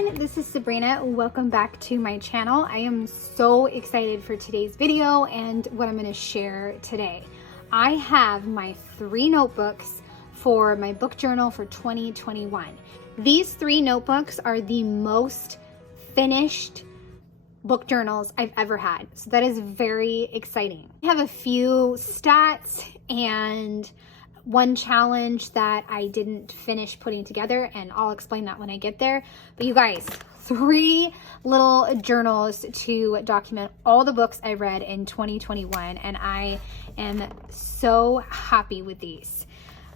everyone, this is Sabrina. Welcome back to my channel. I am so excited for today's video and what I'm going to share today. I have my 3 notebooks for my book journal for 2021. These 3 notebooks are the most finished book journals I've ever had, so that is very exciting. I have a few stats and one challenge that I didn't finish putting together, and I'll explain that when I get there. But you guys, 3 little journals to document all the books I read in 2021, and I am so happy with these.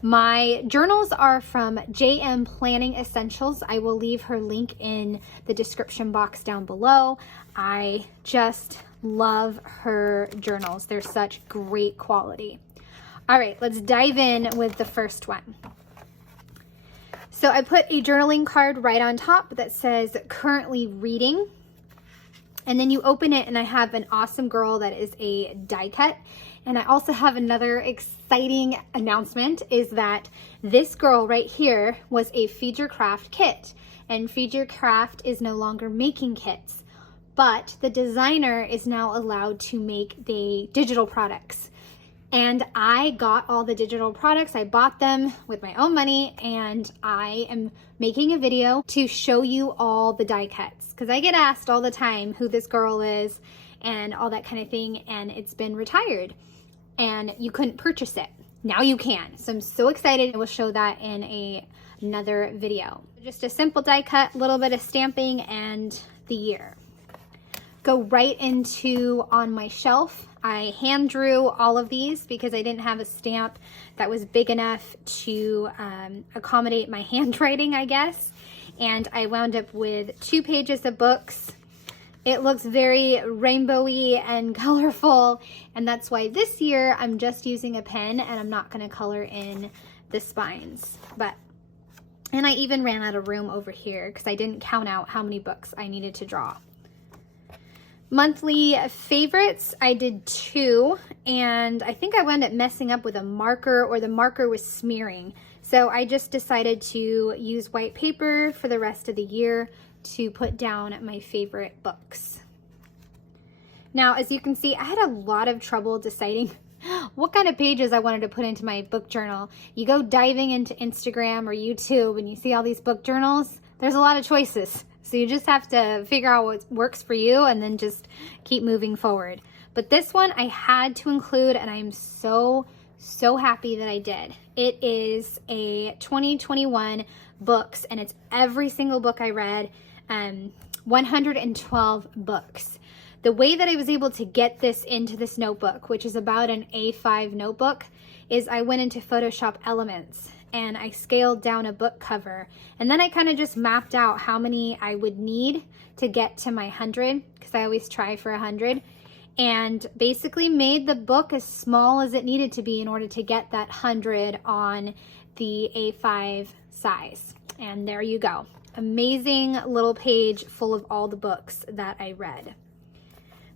My journals are from JM Planning Essentials. I will leave her link in the description box down below. I just love her journals. They're such great quality. All right, let's dive in with the first one. So I put a journaling card right on top that says currently reading. And then you open it and I have an awesome girl that is a die cut. And I also have another exciting announcement, is that this girl right here was a Feed Your Craft kit. And Feed Your Craft is no longer making kits, but the designer is now allowed to make the digital products. And I got all the digital products. I bought them with my own money, and I am making a video to show you all the die cuts, because I get asked all the time who this girl is and all that kind of thing, and it's been retired and you couldn't purchase it. Now you can. So I'm so excited. I will show that in another video. Just a simple die cut, a little bit of stamping, and the year. Go right into on my shelf. I hand drew all of these because I didn't have a stamp that was big enough to accommodate my handwriting, I guess. And I wound up with 2 pages of books. It looks very rainbowy and colorful, and that's why this year I'm just using a pen and I'm not going to color in the spines. And I even ran out of room over here because I didn't count out how many books I needed to draw. Monthly favorites, I did 2, and I think I wound up messing up with a marker, or the marker was smearing. So I just decided to use white paper for the rest of the year to put down my favorite books. Now, as you can see, I had a lot of trouble deciding what kind of pages I wanted to put into my book journal. You go diving into Instagram or YouTube and you see all these book journals, there's a lot of choices. So you just have to figure out what works for you and then just keep moving forward. But this one I had to include, and I'm so happy that I did. It is a 2021 books, and it's every single book I read, 112 books. The way that I was able to get this into this notebook, which is about an A5 notebook, is I went into Photoshop Elements and I scaled down a book cover, and then I kind of just mapped out how many I would need to get to my 100, because I always try for 100, and basically made the book as small as it needed to be in order to get that 100 on the A5 size. And there you go. Amazing little page full of all the books that I read.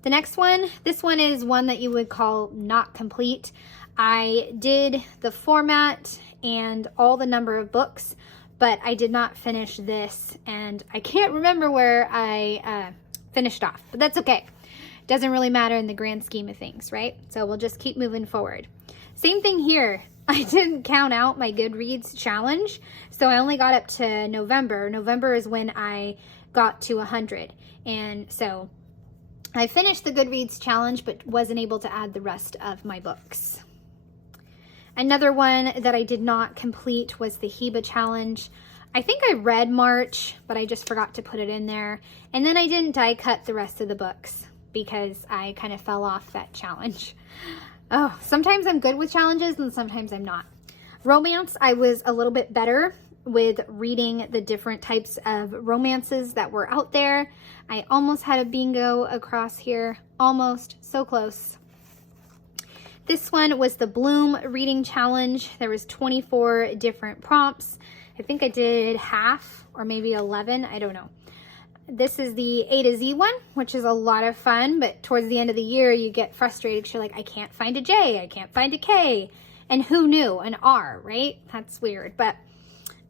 The next one, this one is one that you would call not complete. I did the format and all the number of books, but I did not finish this, and I can't remember where I finished off, but that's okay. Doesn't really matter in the grand scheme of things, right? So we'll just keep moving forward. Same thing here. I didn't count out my Goodreads challenge, so I only got up to November. November is when I got to 100, and so I finished the Goodreads challenge, but wasn't able to add the rest of my books. Another one that I did not complete was the Heba challenge. I think I read March, but I just forgot to put it in there. And then I didn't die cut the rest of the books because I kind of fell off that challenge. Oh, sometimes I'm good with challenges and sometimes I'm not. Romance, I was a little bit better with reading the different types of romances that were out there. I almost had a bingo across here. Almost, so close. This one was the Bloom reading challenge. There was 24 different prompts. I think I did half or maybe 11, I don't know. This is the A to Z one, which is a lot of fun, but towards the end of the year you get frustrated because you're like, I can't find a J, I can't find a K. And who knew? An R, right? That's weird. But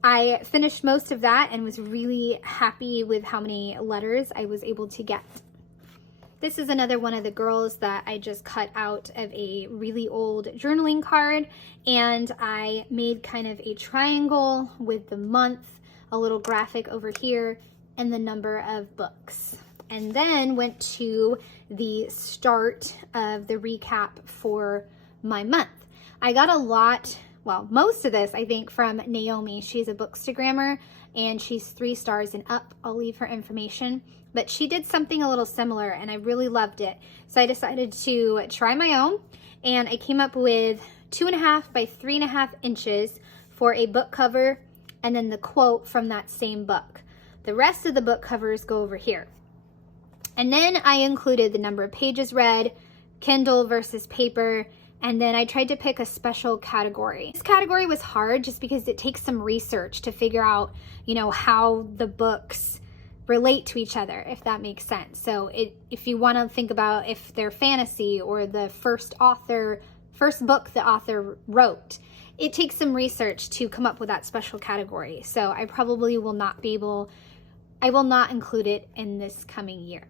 I finished most of that and was really happy with how many letters I was able to get. This is another one of the girls that I just cut out of a really old journaling card, and I made kind of a triangle with the month, a little graphic over here, and the number of books. And then went to the start of the recap for my month. I got a lot, well, most of this, I think, from Naomi. She's a bookstagrammer, and she's 3 stars and up. I'll leave her information. But she did something a little similar, and I really loved it. So I decided to try my own, and I came up with 2.5 by 3.5 inches for a book cover, and then the quote from that same book. The rest of the book covers go over here. And then I included the number of pages read, Kindle versus paper, and then I tried to pick a special category. This category was hard just because it takes some research to figure out, you know, how the books relate to each other, if that makes sense. So if you want to think about if they're fantasy or the first book the author wrote, it takes some research to come up with that special category. So I probably will not include it in this coming year.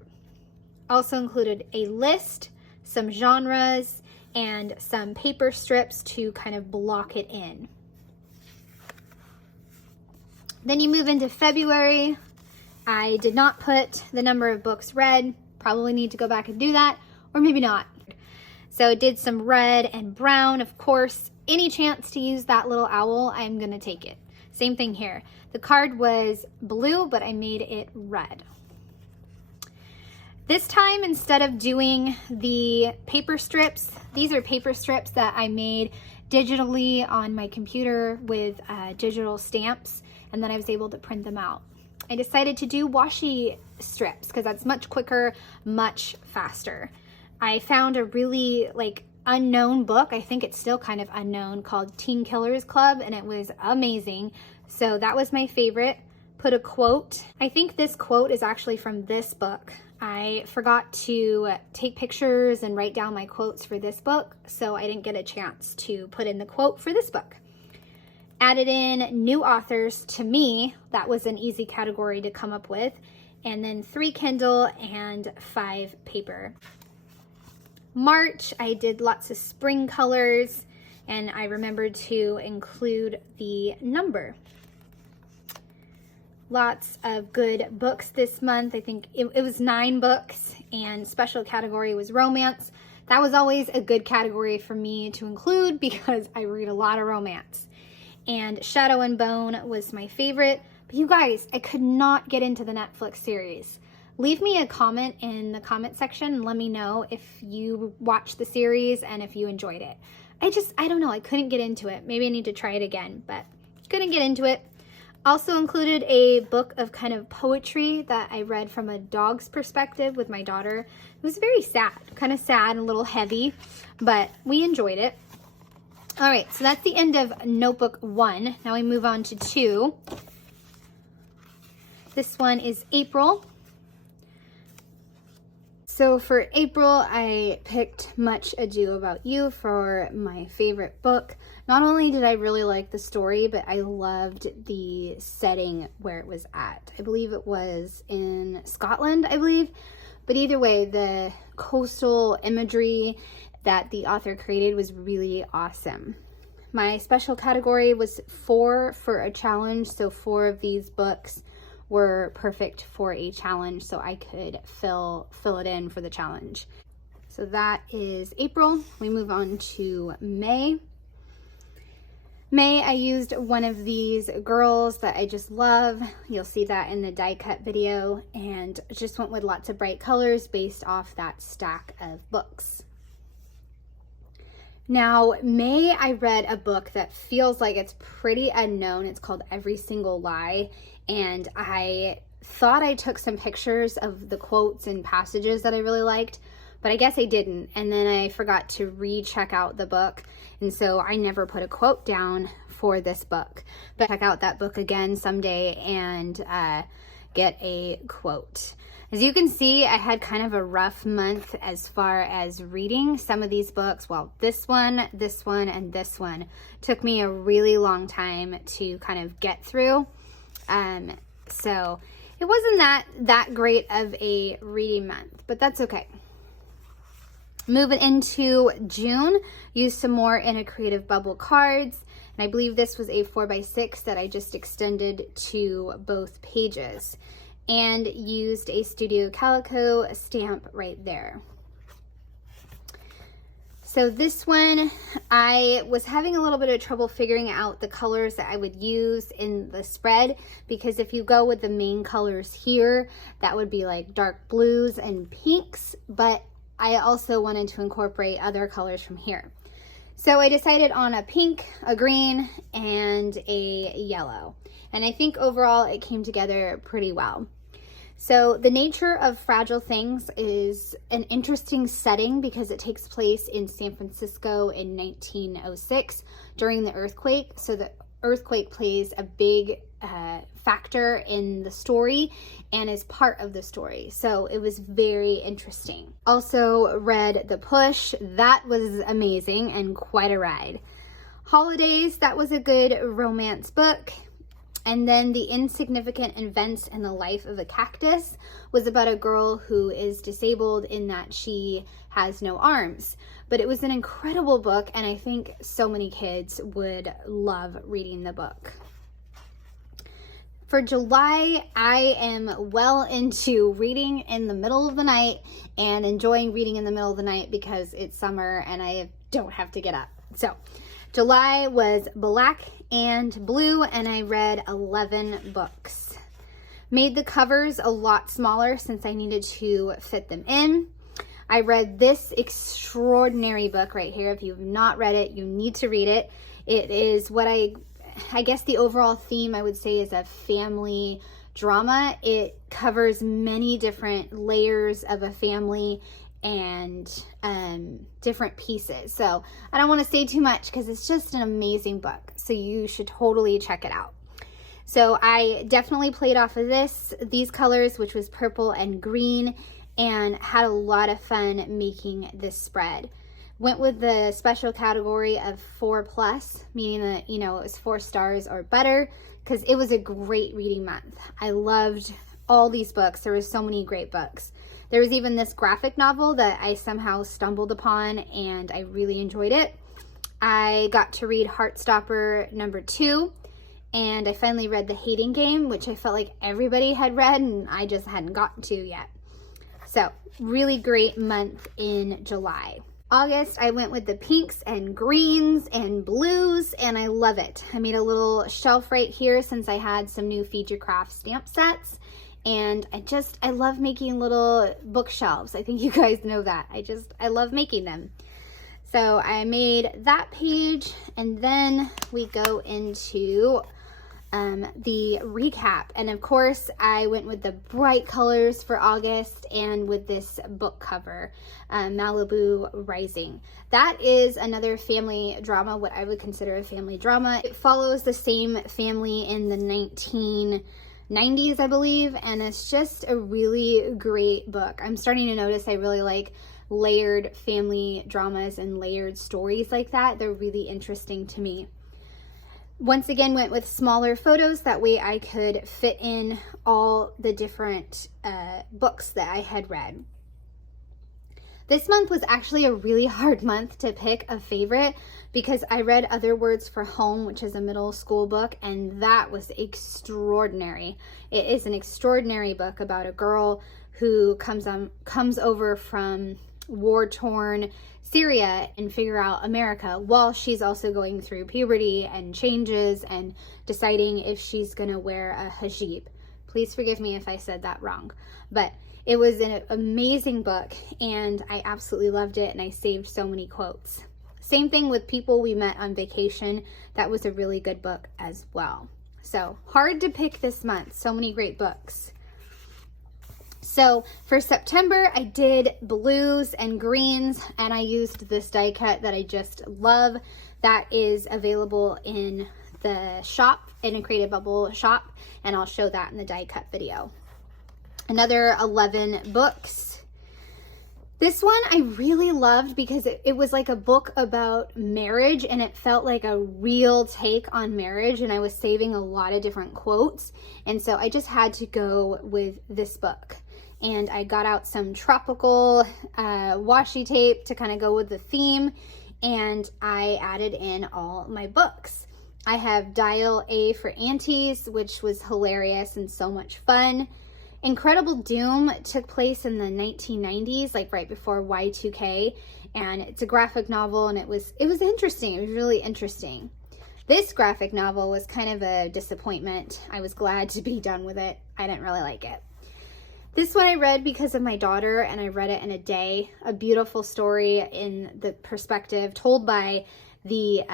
Also included a list, some genres, and some paper strips to kind of block it in. Then you move into February. I did not put the number of books read. Probably need to go back and do that, or maybe not. So did some red and brown. Of course, any chance to use that little owl, I'm gonna take it. Same thing here. The card was blue, but I made it red. This time, instead of doing the paper strips, these are paper strips that I made digitally on my computer with digital stamps, and then I was able to print them out. I decided to do washi strips because that's much quicker, much faster. I found a really unknown book, I think it's still kind of unknown, called Teen Killers Club, and it was amazing. So that was my favorite. Put a quote. I think this quote is actually from this book. I forgot to take pictures and write down my quotes for this book, so I didn't get a chance to put in the quote for this book. Added in new authors. To me, that was an easy category to come up with. And then 3 Kindle and 5 paper. March, I did lots of spring colors, and I remembered to include the number. Lots of good books this month. I think it was 9 books, and special category was romance. That was always a good category for me to include because I read a lot of romance. And Shadow and Bone was my favorite. But you guys, I could not get into the Netflix series. Leave me a comment in the comment section and let me know if you watched the series and if you enjoyed it. I don't know, I couldn't get into it. Maybe I need to try it again, but couldn't get into it. Also included a book of kind of poetry that I read from a dog's perspective with my daughter. It was very sad, kind of sad and a little heavy, but we enjoyed it. All right, so that's the end of notebook 1. Now we move on to 2. This one is April. So for April, I picked Much Ado About You for my favorite book. Not only did I really like the story, but I loved the setting where it was at. I believe it was in Scotland, I believe. But either way, the coastal imagery that the author created was really awesome. My special category was 4 for a challenge, so 4 of these books were perfect for a challenge, so I could fill it in for the challenge. So that is April. We move on to May. May, I used one of these girls that I just love. You'll see that in the die cut video, and just went with lots of bright colors based off that stack of books. Now, May, I read a book that feels like it's pretty unknown. It's called Every Single Lie, and I thought I took some pictures of the quotes and passages that I really liked, but I guess I didn't, and then I forgot to recheck out the book, and so I never put a quote down for this book. But check out that book again someday and get a quote. As you can see, I had kind of a rough month as far as reading some of these books. Well, this one, and this one took me a really long time to kind of get through. So it wasn't that great of a reading month, but that's okay. Moving into June, used some more In a Creative Bubble cards. And I believe this was a 4x6 that I just extended to both pages. And used a Studio Calico stamp right there. So this one, I was having a little bit of trouble figuring out the colors that I would use in the spread, because if you go with the main colors here, that would be like dark blues and pinks, but I also wanted to incorporate other colors from here. So I decided on a pink, a green, and a yellow. And I think overall it came together pretty well. So the nature of Fragile Things is an interesting setting because it takes place in San Francisco in 1906 during the earthquake. So the earthquake plays a big factor in the story and is part of the story. So it was very interesting. Also read The Push. That was amazing and quite a ride. Holidays, that was a good romance book. And then The Insignificant Events in the Life of a Cactus was about a girl who is disabled in that she has no arms. But it was an incredible book, and I think so many kids would love reading the book. For July, I am well into reading in the middle of the night and enjoying reading in the middle of the night because it's summer and I don't have to get up. So July was black and blue, and I read 11 books. Made the covers a lot smaller since I needed to fit them in. I read this extraordinary book right here. If you've not read it, you need to read it. It is what I guess the overall theme I would say is a family drama. It covers many different layers of a family and different pieces. So I don't want to say too much because it's just an amazing book. So you should totally check it out. So I definitely played off of these colors, which was purple and green, and had a lot of fun making this spread. Went with the special category of 4+, meaning that, you know, it was 4 stars or better, because it was a great reading month. I loved all these books. There were so many great books. There was even this graphic novel that I somehow stumbled upon, and I really enjoyed it. I got to read Heartstopper number 2, and I finally read The Hating Game, which I felt like everybody had read, and I just hadn't gotten to yet. So, really great month in July. August, I went with the pinks and greens and blues, and I love it. I made a little shelf right here since I had some new Feed Your Craft stamp sets. And I love making little bookshelves. I think you guys know that. I love making them. So I made that page, and then we go into the recap. And of course, I went with the bright colors for August and with this book cover, Malibu Rising. That is another family drama, what I would consider a family drama. It follows the same family in the 1990s, I believe, and it's just a really great book. I'm starting to notice I really like layered family dramas and layered stories like that. They're really interesting to me. Once again, went with smaller photos. That way I could fit in all the different books that I had read. This month was actually a really hard month to pick a favorite because I read Other Words for Home, which is a middle school book, and that was extraordinary. It is an extraordinary book about a girl who comes over from war-torn Syria and figure out America while she's also going through puberty and changes and deciding if she's gonna wear a hijab. Please forgive me if I said that wrong, but it was an amazing book and I absolutely loved it, and I saved so many quotes. Same thing with People We Met on Vacation. That was a really good book as well. So hard to pick this month. So many great books. So for September, I did blues and greens, and I used this die cut that I just love. That is available in the shop, in a Creative Bubble shop, and I'll show that in the die cut video. Another 11 books. This one I really loved because it was like a book about marriage, and it felt like a real take on marriage, and I was saving a lot of different quotes, and so I just had to go with this book. And I got out some tropical washi tape to kind of go with the theme, and I added in all my books. I have Dial A for Aunties, which was hilarious and so much fun. Incredible Doom took place in the 1990s, like right before Y2K, and it's a graphic novel, and it was interesting. It was really interesting. This graphic novel was kind of a disappointment. I was glad to be done with it. I didn't really like it. This one I read because of my daughter, and I read it in a day. A beautiful story in the perspective told by the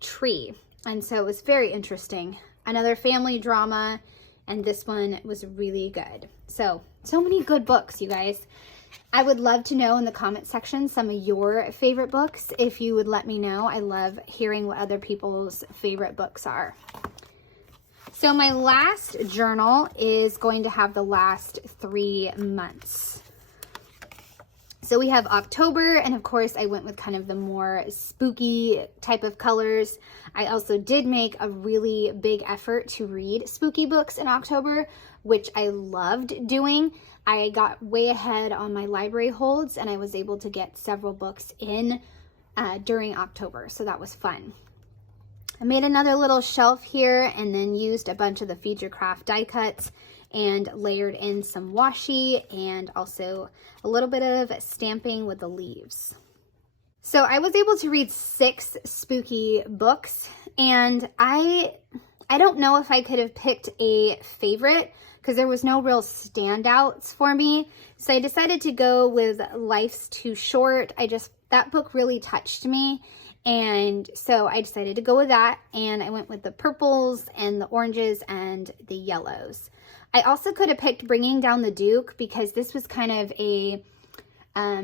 tree, and so it was very interesting. Another family drama, and this one was really good. So many good books, you guys. I would love to know in the comment section some of your favorite books. If you would let me know, I love hearing what other people's favorite books are. So my last journal is going to have the last 3 months. So we have October, and of course I went with kind of the more spooky type of colors. I also did make a really big effort to read spooky books in October, which I loved doing. I got way ahead on my library holds, and I was able to get several books in during October, so that was fun. I made another little shelf here, and then used a bunch of the Feature Craft die cuts and layered in some washi and also a little bit of stamping with the leaves. So I was able to read 6 spooky books, and I don't know if I could have picked a favorite because there was no real standouts for me. So I decided to go with Life's Too Short. That book really touched me. And so I decided to go with that, and I went with the purples and the oranges and the yellows. I also could have picked Bringing Down the Duke because this was kind of a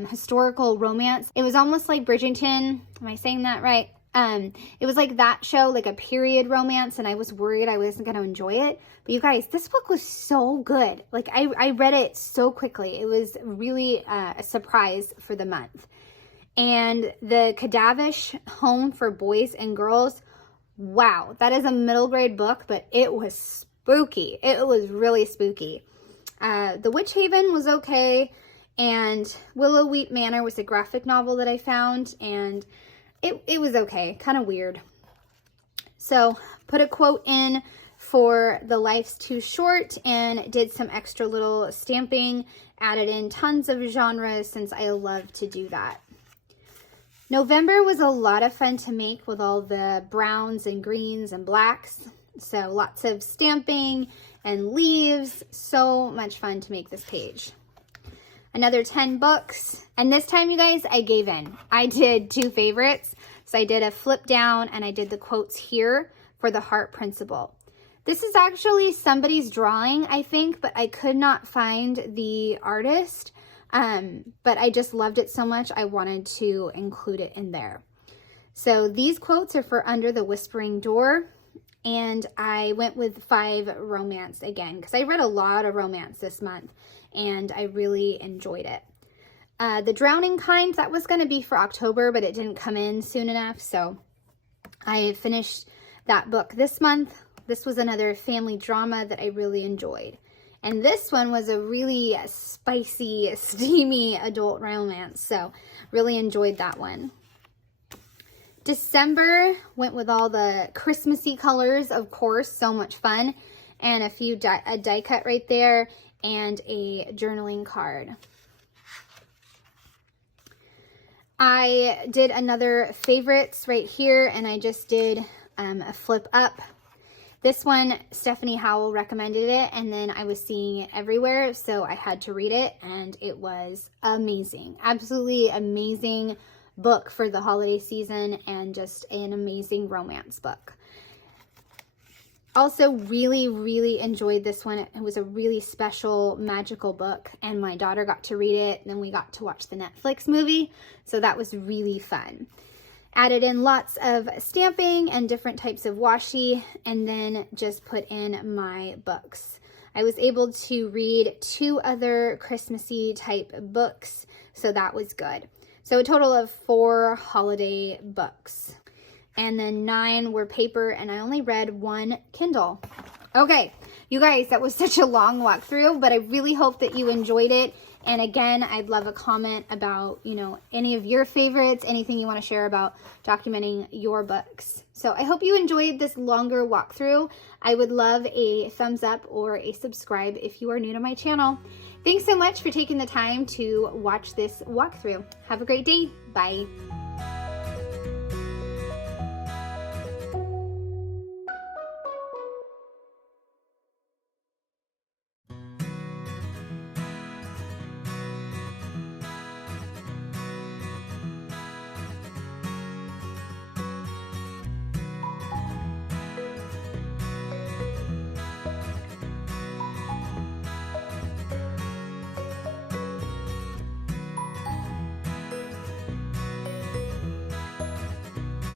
historical romance. It was almost like Bridgerton. Am I saying that right? It was like that show, like a period romance, and I was worried I wasn't going to enjoy it. But you guys, this book was so good. Like I read it so quickly. It was really a surprise for the month. And the Cadavish Home for Boys and Girls, wow, that is a middle grade book, but it was spooky. It was really spooky. The Witch Haven was okay, and Willow Wheat Manor was a graphic novel that I found, and it was okay, kind of weird. So put a quote in for the Life's Too Short and did some extra little stamping, added in tons of genres since I love to do that. November was a lot of fun to make with all the browns and greens and blacks. So lots of stamping and leaves. So much fun to make this page. Another 10 books. And this time, you guys, I gave in. I did 2 favorites. So I did a flip down, and I did the quotes here for the Heart Principle. This is actually somebody's drawing, I think, but I could not find the artist. But I just loved it so much, I wanted to include it in there. So these quotes are for Under the Whispering Door, and I went with 5 romance again, because I read a lot of romance this month, and I really enjoyed it. The Drowning Kind, that was going to be for October, but it didn't come in soon enough, so I finished that book this month. This was another family drama that I really enjoyed. And this one was a really spicy, steamy adult romance. So really enjoyed that one. December went with all the Christmassy colors, of course, so much fun. And a die cut right there and a journaling card. I did another favorites right here, and I just did a flip up. This one, Stephanie Howell recommended it, and then I was seeing it everywhere, so I had to read it, and it was amazing. Absolutely amazing book for the holiday season, and just an amazing romance book. Also, really, really enjoyed this one. It was a really special, magical book, and my daughter got to read it, and then we got to watch the Netflix movie, so that was really fun. Added in lots of stamping and different types of washi, and then just put in my books. I was able to read 2 other Christmassy type books, so that was good. So a total of 4 holiday books. And then 9 were paper, and I only read 1 Kindle. Okay, you guys, that was such a long walkthrough, but I really hope that you enjoyed it. And again, I'd love a comment about, any of your favorites, anything you want to share about documenting your books. So I hope you enjoyed this longer walkthrough. I would love a thumbs up or a subscribe if you are new to my channel. Thanks so much for taking the time to watch this walkthrough. Have a great day. Bye.